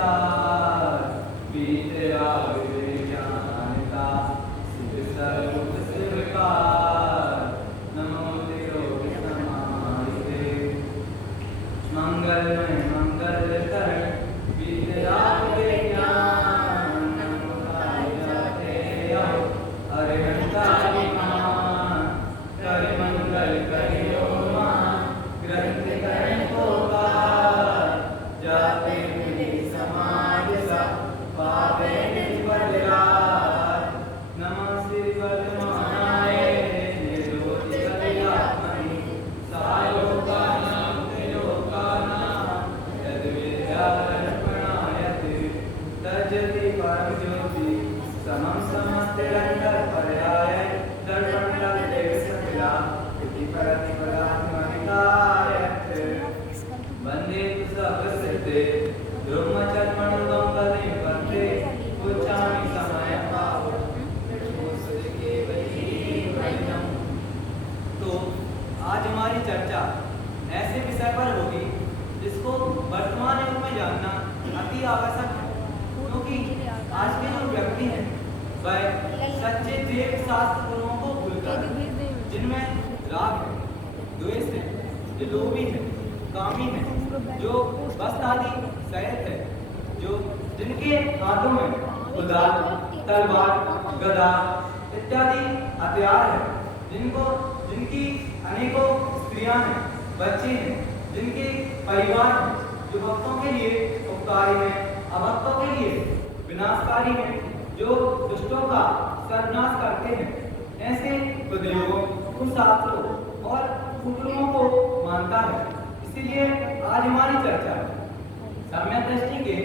सार बीते आगे ज्ञानता सिद्ध सर्व स्वीकार नमो तिरोग समाहिते मंगलमय मंगल कर बीते आगे ज्ञान नमो गाय जाते आओ अरिहंतारि मान कर मंगल करियो मान ग्रंथ करें को जाते मिले समाज सा पावे निर्बल राज नमः श्री वर्धमानाय निर्दोषि कल्याणमणि सायोगानां त्रिलोकानां यद् विद्यार्पणायत् तज्जति परम ज्योति समं समस्तिरंतर पर्याय दर्पण लगे सकला इति प्रतिपदात्मनिकायत् वंदे तुसवसिते ब्रह्मचर्मणुगं पदे वंदे उच्चामि समय पाव के वैनम। तो आज हमारी चर्चा ऐसे विषय पर होगी जिसको वर्तमान युग में जानना अति आवश्यक है, क्योंकि आज के जो व्यक्ति हैं वह सच्चे देव शास्त्र गुरुओं को भूलकर जिनमें राग है, द्वेष है, जो लोभी है, कामी है, जो वस्त्र आदि सहित है, जो जिनके हाथों में कुदाल, तलवार, गदा इत्यादि हथियार है, जिनकी अनेकों स्त्रियां हैं, बच्चे हैं, जिनके परिवार हैं, जो भक्तों के लिए उपकारी हैं, अभक्तों के लिए विनाशकारी हैं, जो दुष्टों का सर्वनाश करते हैं, ऐसे कुदेवों, कुशास्त्रों और कुकर्मों को मानता है। इसीलिए आज हमारी चर्चा सम्यक दृष्टि के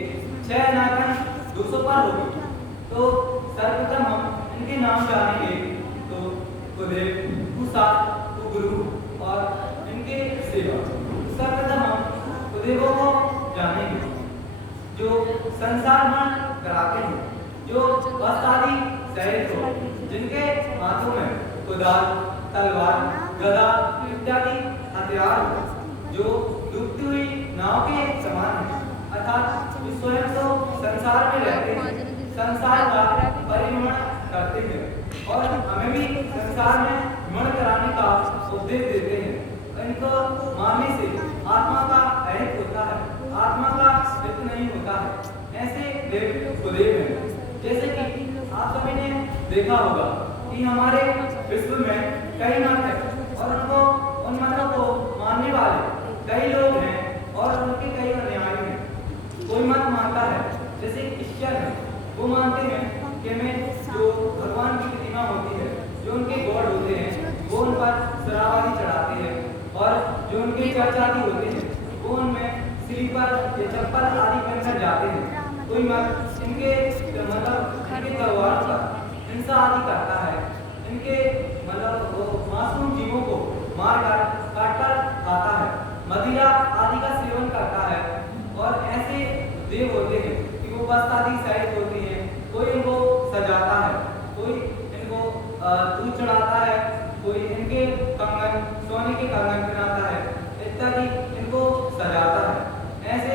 6 अनागन 200 पर होगी। तो सर्वप्रथम हम इनके नाम जानेंगे। तो कुदेव, कुशास्त्र, कुगुरु और इनके सेवक। सर्वप्रथम हम कुदेवों को जानेंगे जो संसार भ्रमण कराते हैं, जो वस्त्र आदि सहित हो, जिनके हाथों में कुदाल, तलवार, गदा इत्यादि हथियार हो, जो डूबती हुई नाव के समान है, अर्थात जो स्वयं तो संसार में रहते हैं, संसार का परिभ्रमण करते हैं और हमें भी संसार में भ्रमण कराने का उपदेश देते हैं। इनको मानने से आत्मा का अहित होता है, आत्मा का हित नहीं होता है। ऐसे देव कुदेव हैं। जैसे कि आप सभी ने देखा होगा कि हमारे विश्व में कई मत हैं और उन मतों को मानने वाले कई लोग हैं और उनके कई अनुयायी हैं। कोई मत मानता है, जैसे ईश्वर है, वो मानते हैं कि हमें जो भगवान की प्रतिमा होती है, जो उनके गॉड होते हैं, वो उन पर शराब आदि चढ़ाते हैं और जो उनके चर्च आदि होते हैं, वो उनमें स्लीपर या चप्पल आदि पहनकर जाते हैं। कोई मत इनके तलवार पर हिंसा आदि करता है, इनके वो मासूम जीवों को मारकर काटकर खाता है, मदिरा आदि का सेवन करता है। और ऐसे देव होते हैं कि वो वस्त्र आदि सहित होती हैं। कोई इनको सजाता है, कोई इनको दूध चढ़ाता है, कोई इनके कंगन, सोने के कंगन पहनाता है इत्यादि इनको सजाता है। ऐसे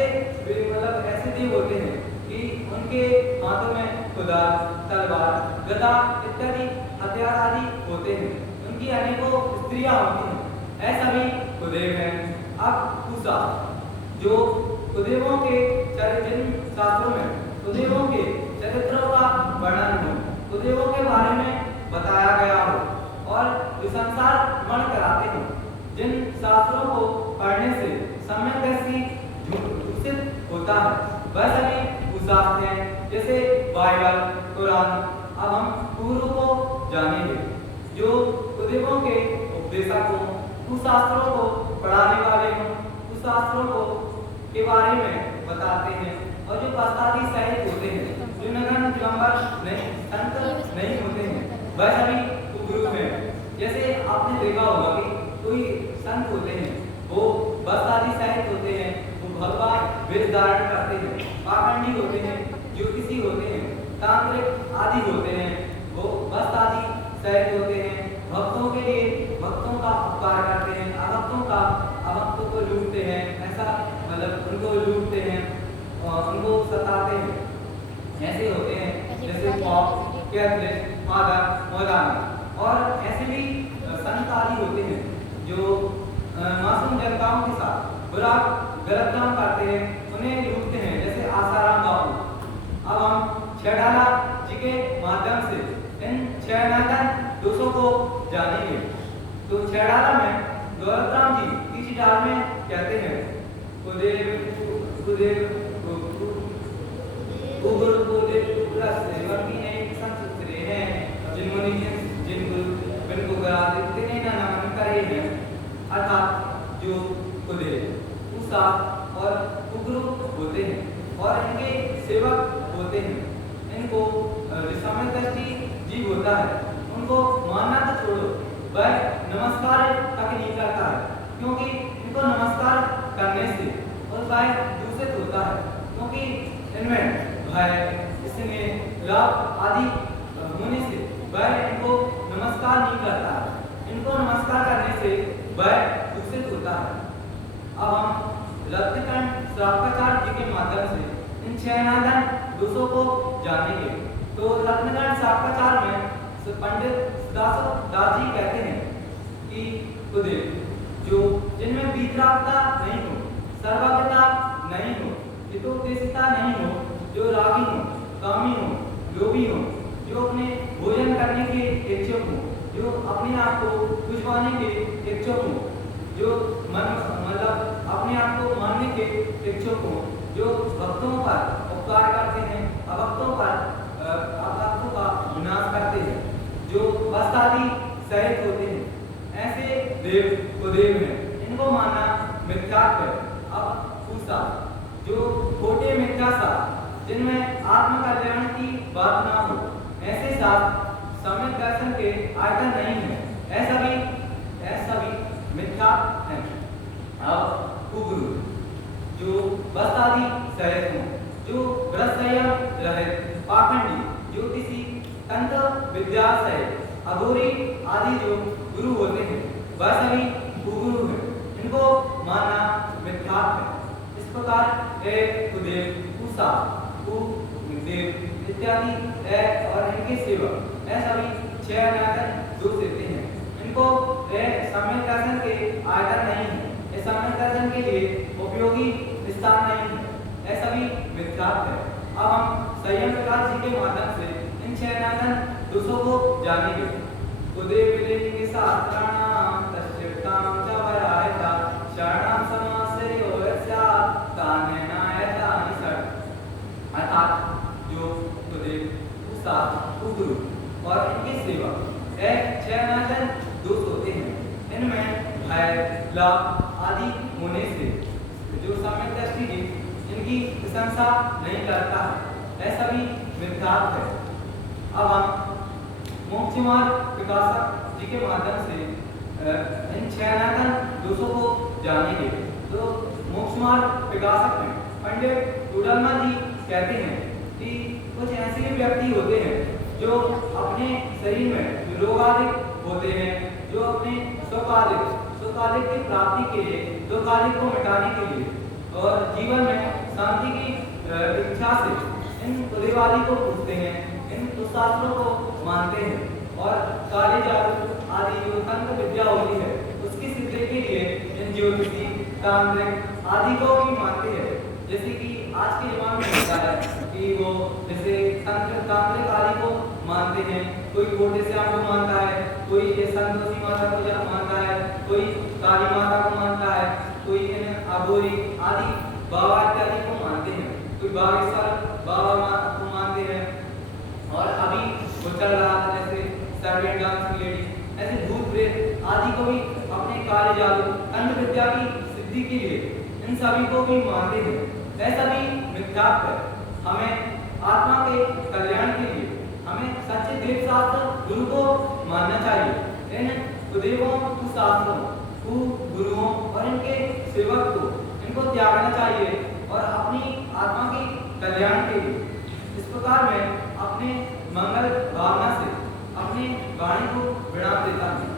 ऐसे देव होते हैं कि उनके हाथों में कुदाल, तलवार, गदा इत्यादि हथियार आदि होते हैं। उनकी अनेकों स्त्रियां होती हैं। ऐसा भी कुदेव हैं। अब कुशास्त्र, जो कुदेवों के जिन शास्त्रों में कुदेवों के चरित्रों का वर्णन हो, कुदेवों के बारे में बताया गया हो और जो संसार भ्रमण कराते हो, जिन शास्त्रों को पढ़ने से सम्यक दृष्टि विकसित होता है, वह सभी कुशास्त्र हैं। जैसे बाइबल, कुरान। अब हम गुरु को जानेंगे, जो कुदेवों के उपदेशक हों, कुशास्त्रों को पढ़ाने वाले हों, कुशास्त्रों को के बारे में बताते हैं और जो वस्त्रादि सहित होते हैं, जो नगन विलंबर नहीं, संत नहीं होते हैं, वह सभी गुरु हैं। जैसे आपने देखा होगा कि कोई संत होते हैं, वो वस्त्रादि सहित होते हैं, वो भगवा वेश धारण करते हैं, पाखंडी होते हैं, ज्योतिषी होते हैं, तांत्रिक आदि होते हैं, वो वस्त्र आदि सहित होते हैं, भक्तों के लिए भक्तों का उपकार करते हैं, अभक्तों को लूटते हैं, ऐसा मतलब उनको लूटते हैं। उनको सताते हैं। ऐसे होते हैं जैसे पॉप, कैथलिक, फादर, मौलाना। और ऐसे भी संत आदि होते हैं जो मासूम जनताओं के साथ बुरा गलत काम करते हैं, उन्हें लूटते हैं, जैसे आसाराम बापू। अब हम छेड़ाला जी के माध्यम से इन छेड़ाला दोषों को जानेंगे। तो छेड़ाला में दौलतराम जी तीसरी डाल में कहते हैं, कुदेव कुदेव गुरु कुदेव प्लस सेवकी ने संस्कृत हैं जिनमुनि जिनको गरादित्य ने नमन करे हैं। अर्थात जो कुदेव उषा और उग्र होते हैं और इनके सेवक होते हैं, इनको समय दृष्टि जीव होता है, उनको मानना तो छोड़ो, वह नमस्कार तक नहीं करता है, क्योंकि इनको नमस्कार करने से उनका दूषित होता है, क्योंकि इनमें भय, इसमें लाभ आदि होने से वह इनको नमस्कार नहीं करता है। इनको नमस्कार करने से वह दूषित होता है। अब हम रत्नकण श्रावकाचार्य जी के माध्यम से इन छह दोषों को जानेंगे। तो रत्नकण श्रावकाचार्य में पंडित दास जी कहते हैं कि कुदेव जो जिनमें वीतरागता नहीं हो, सर्वज्ञता नहीं हो, हितोपदेशिता नहीं हो, जो रागी हो, कामी हो, लोभी हो, जो अपने भोजन करने के इच्छुक हो, जो अपने आप को खुशवाने के इच्छुक हो, जो मतलब अपने आप को मानने के इच्छुक हो, जो भक्तों पर उपकार करते हैं, अभक्तों पर अभक्तों का विनाश करते हैं, जो वस्तादि सहित होते हैं, ऐसे देव कुदेव हैं, इनको मानना मिथ्यात्व है। अब पूछा जो खोटे मिथ्या शास्त्र जिनमें आत्म कल्याण की बात ना हो, ऐसे शास्त्र सम्यक दर्शन के आयतन नहीं है, ऐसा भी मिथ्या है। अब कुगुरु जो वस्तादि सहित हो, जो व्रतसंयम रहित, पाखंडी, ज्योतिषी, तंत्र विद्या सहित, अघोरी आदि जो गुरु होते हैं, वह सभी कुगुरु हैं, इनको मानना मिथ्या है। इस प्रकार एक कुदेव, उषा, कुदेव इत्यादि और इनके सेवक ऐसा भी छह आयतन दोष देते हैं। इनको सम्यक दर्शन के आयतन नहीं है, इस सम्यक दर्शन के लिए उपयोगी स्थान नहीं है, ऐसा भी मिथ्यात्व है। अब हम संयम प्रकाश जी के माध्यम से इन छह आयतन दोषों को जानेंगे। कुदेव लिंग शास्त्राणाम तस्यक्ताम च वरायता शरणम समासेयो यस्या तान्यनायता निसट। अर्थात जो कुदेव, उषा, उग्र और इनके सेवक छह आयतन दोष होते हैं, इनमें भय, लाभ आदि होने से जो सम्यक दृष्टि इनकी प्रशंसा नहीं करता है, ऐसा भी मिथ्यात्व है। अब हम मोक्ष मार्ग प्रकाशक जी के माध्यम से इन छह आयतन दोषों को जानेंगे। तो मोक्ष मार्ग प्रकाशक में पंडित टूडलमा जी कहते हैं कि कुछ ऐसे व्यक्ति होते हैं जो अपने शरीर में रोगादिक होते हैं, जो अपने सुखादिक की प्राप्ति के लिए, दुखादिक को मिटाने के लिए और जीवन में शांति की इच्छा से इन कुदेवादि को पूछते हैं, इन शास्त्रों को मानते हैं और काले जादू आदि जो तंत्र विद्या होती है उसकी सिद्धि के लिए इन ज्योतिषी, तांत्रिक आदि को भी मानते हैं। जैसे कि आज के जमाने में होता है कि वो जैसे तांत्रिक आदि को मानते हैं, कोई कोटे श्याम को मानता है, कोई संतोषी माता को मानता है, कोई काली माता को मानता है, कोई अघोरी आदि बाबा इत्यादि को मानते हैं, कोई बागेश्वर बाबा को मानते हैं। और अभी वो चल रहा था जैसे सर्वेंट डांसिंग लेडी, ऐसे भूत प्रेत आदि को भी अपने काले जादू तंत्र विद्या की सिद्धि के लिए इन सभी को भी मानते हैं, ऐसा भी मिथ्यात्व है। हमें आत्मा के कल्याण के लिए हमें सच्चे देव शास्त्र गुरु को मानना चाहिए। इन कुदेवों, कुशास्त्रों, कुगुरुओं और इनके सेवक को इनको त्यागना चाहिए और अपनी आत्मा के कल्याण के लिए इस प्रकार में अपने मंगल भावना से अपनी वाणी को विराम देता हूं।